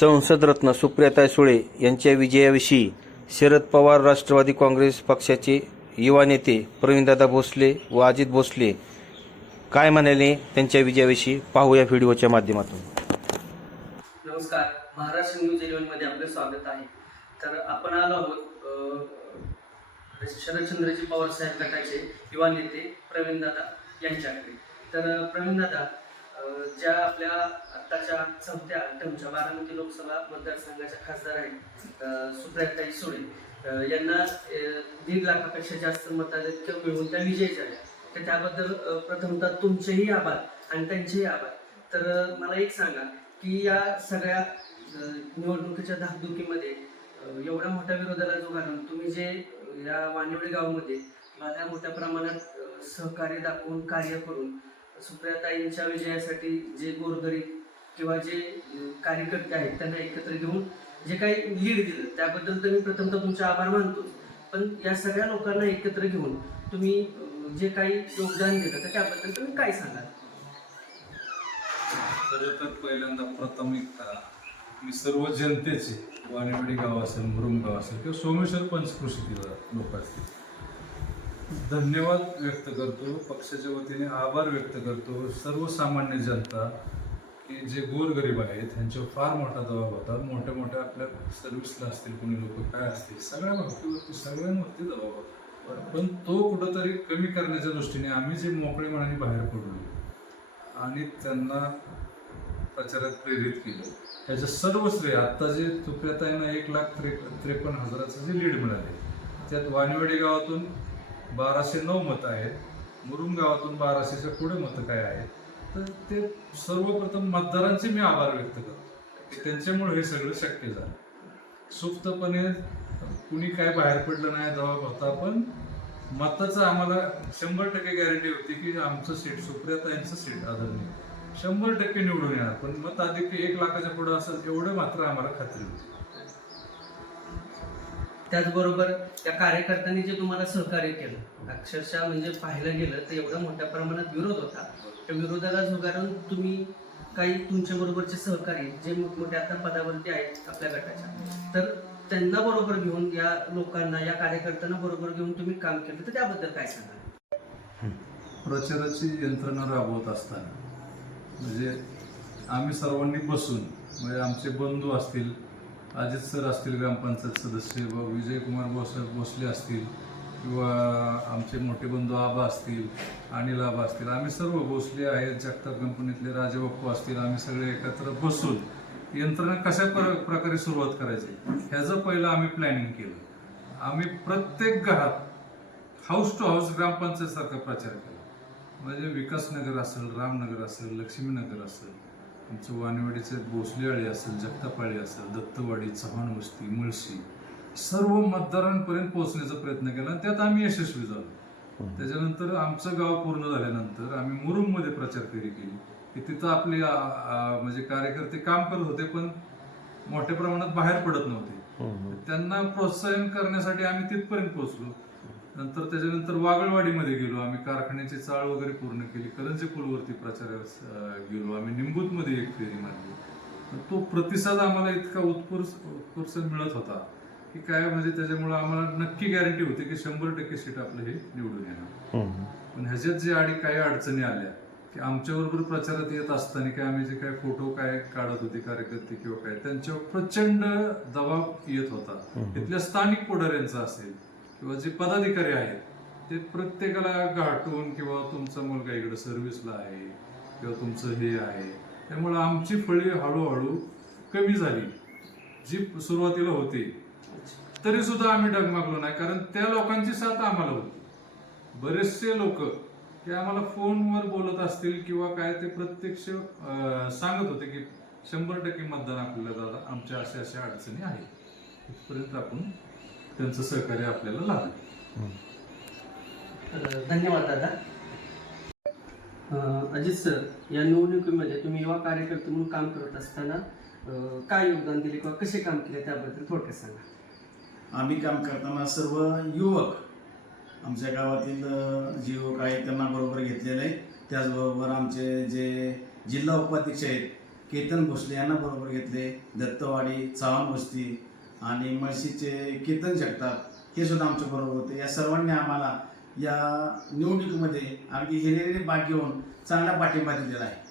संसदरत्न सुप्रियाताई सुळे यांच्या विजयाविषयी शरद पवार राष्ट्रवादी काँग्रेस पक्षाचे युवा नेते प्रवीणदादा भोसले व अजित भोसले काय म्हणाले त्यांच्या विजयाविषयी पाहूया व्हिडिओच्या माध्यमातून. नमस्कार. महाराष्ट्र न्यूज इलेव्हनमध्ये आपले स्वागत आहे. तर आपण आलो आहोत शरदचंद्रजी पवार साहेब गटाचे युवा नेते प्रवीणदादा यांच्याकडे. तर प्रवीणदादा ज्या आपल्या आत्ताच्या चौथ्या टर्मच्या बारामती लोकसभा मतदारसंघाच्या खासदार आहेत सुप्रियाताई सुळे. यांना दीड लाखापेक्षा जास्त मताधिक्य मिळवून त्या विजयी झाल्या तर त्याबद्दल प्रथमतः तुमचेही आभार आणि त्यांचेही आभार. तर मला एक सांगा की या सगळ्या निवडणुकीच्या धाकधुकीमध्ये एवढ्या मोठ्या विरोधाला जो घालून तुम्ही जे या वानिवडी गावामध्ये माझ्या मोठ्या प्रमाणात सहकार्य दाखवून कार्य करून सुप्रियाताईंच्या विजयासाठी जे गोरगरीब किंवा जे कार्यकर्ते आहेत त्यांना एकत्र घेऊन जे काही लीड दिलं त्याबद्दल तर मी प्रथमतः तुमचे आभार मानतो. पण या सगळ्या लोकांना एकत्र घेऊन तुम्ही जे काही योगदान दिलं तर त्याबद्दल तुम्ही काय सांगाल? खरं तर पहिल्यांदा प्राथमिकता मी सर्व जनतेचे वाणेवाडी गाव असेल मुरुम गाव असेल किंवा सोमेश्वर पंचकृषीतील लोक असतील धन्यवाद व्यक्त करतो. पक्षाच्या वतीने आभार व्यक्त करतो. सर्वसामान्य जनता की जे गोरगरीब आहेत त्यांच्यावर फार मोठा दबाव होता. मोठ्या मोठ्या आपल्या सर्व्हिसला असतील कोणी लोक काय असतील सगळ्या बाबतीवरती सगळ्यांवरती दबाव होता. पण तो कुठंतरी कमी करण्याच्या दृष्टीने आम्ही जे मोकळे मनाने बाहेर पडलो आणि त्यांना प्रचारात प्रेरित केलं त्याचं सर्व श्रेय आत्ता जे सुप्रियाताईंना एक लाख त्रे त्रेपन्न हजाराचं जे लीड मिळाले त्यात वाणीवाडी गावातून बाराशे नऊ मतं आहेत मुरुम गावातून बाराशेच्या पुढे मतं काय आहेत तर ते सर्वप्रथम मतदारांचे मी आभार व्यक्त करतो. त्यांच्यामुळे हे सगळं शक्य झालं. सुप्तपणे कुणी काय बाहेर पडलं नाही दबाव होता पण मताचं आम्हाला शंभर टक्के गॅरंटी होती की आमचं सीट सुप्रियाताईंचं सीट आदरणीय. शंभर टक्के निवडून येणार पण मत अधिक एक लाखाच्या पुढं असेल एवढं मात्र आम्हाला खात्री होती. त्याचबरोबर त्या कार्यकर्त्यांनी जे तुम्हाला सहकार्य केलं अक्षरशः म्हणजे पाहायला गेलं तर एवढा मोठ्या प्रमाणात विरोध होता. त्या विरोधाला झुगारून तुम्ही काही तुमच्या बरोबरचे सहकारी जे मोठमोठ्या आता पदावरती आहेत आपल्या गटाच्या तर त्यांना बरोबर घेऊन या लोकांना या कार्यकर्त्यांना बरोबर घेऊन तुम्ही काम केलं तर त्याबद्दल काय सांगाल? प्रचाराची यंत्रणा राबवत असताना म्हणजे आम्ही सर्वांनी बसून म्हणजे आमचे बंधू असतील अजित सर असतील ग्रामपंचायत सदस्य व विजयकुमार भोस भोसले असतील किंवा आमचे मोठे बंधू आबा असतील अनिल आबा असतील आम्ही सर्व भोसले आहेत जगताप कंपनीतले राजेबाप्पू असतील आम्ही सगळे एकत्र बसून यंत्रणा कशा प्र प्रकारे सुरुवात करायची ह्याचं पहिलं आम्ही प्लॅनिंग केलं. आम्ही प्रत्येक घरात हाऊस टू हाऊस ग्रामपंचायत सारखा प्रचार केला. म्हणजे विकासनगर असेल रामनगर असेल लक्ष्मीनगर असेल आमचं वाणीवाडीचे भोसलेवाडी असेल जगतापाळी असेल दत्तवाडी चव्हाण वस्ती मुळशी सर्व मतदारांपर्यंत पोहोचण्याचा प्रयत्न केला. आणि त्यात आम्ही यशस्वी झालो. त्याच्यानंतर आमचं गाव पूर्ण झाल्यानंतर आम्ही मुरुममध्ये प्रचार फेरी केली. की तिथं आपले म्हणजे कार्यकर्ते काम करत होते पण मोठ्या प्रमाणात बाहेर पडत नव्हते. त्यांना प्रोत्साहन करण्यासाठी आम्ही तिथपर्यंत पोहोचलो. नंतर त्याच्यानंतर वागळवाडीमध्ये गेलो. आम्ही कारखान्याची चाळ वगैरे पूर्ण केली. करंजे पूलवरती प्रचारास अं, गेलो. आम्ही निंबूतमध्ये एक फेरी मारली तो प्रतिसाद आम्हाला इतका उत्पुर्ष उत्पुर्ष मिळत होता की काय म्हणजे त्याच्यामुळे आम्हाला नक्की गॅरंटी होती की शंभर टक्के सीट आपलं हे निवडून येणार. पण ह्याच्यात जे आणि काही अडचणी आल्या की आमच्याबरोबर प्रचारात येत असताना काय आम्ही जे काय फोटो काय काढत होते कार्यकर्ते किंवा काय त्यांच्यावर प्रचंड दबाव येत होता. इथल्या स्थानिक पुढाऱ्यांचा असेल किंवा जे पदाधिकारी आहेत ते प्रत्येकाला गाठून किंवा तुमचा मुलगा इकडे सर्व्हिसला आहे किंवा तुमचं हे आहे त्यामुळे आमची फळी हळूहळू कमी झाली. जी सुरुवातीला होती. तरी सुद्धा आम्ही डगमागलो नाही कारण त्या लोकांची साथ आम्हाला होती. बरेचसे लोक ते आम्हाला फोनवर बोलत असतील किंवा काय ते प्रत्यक्ष सांगत होते की शंभर टक्के मतदान आपल्याला दादा आमच्या अशा अशा अडचणी आहेत. इथपर्यंत आपण त्यांचं सहकार्य आपल्याला लागलं धन्यवाद दादा. अजित सर या निवडणुकीमध्ये तुम्ही युवा कार्यकर्ते म्हणून काम करत असताना काय योगदान दिले किंवा कसे काम केले त्याबद्दल थोडक्यात सांगा. आम्ही काम करताना सर्व युवक आमच्या गावातील जे युवक आहेत त्यांना बरोबर घेतलेलं आहे. त्याचबरोबर आमचे जे जिल्हा उपाध्यक्ष आहेत केतन भोसले यांना बरोबर घेतले दत्तवाडी चव्हाण वस्ती आणि म्हशीचे केतन जगताप हे सुद्धा आमच्या बरोबर होते. या सर्वांनी आम्हाला या निवडणुकीमध्ये अगदी हिरिहिरी भाग घेऊन चांगला पाठिंबा दिलेला आहे.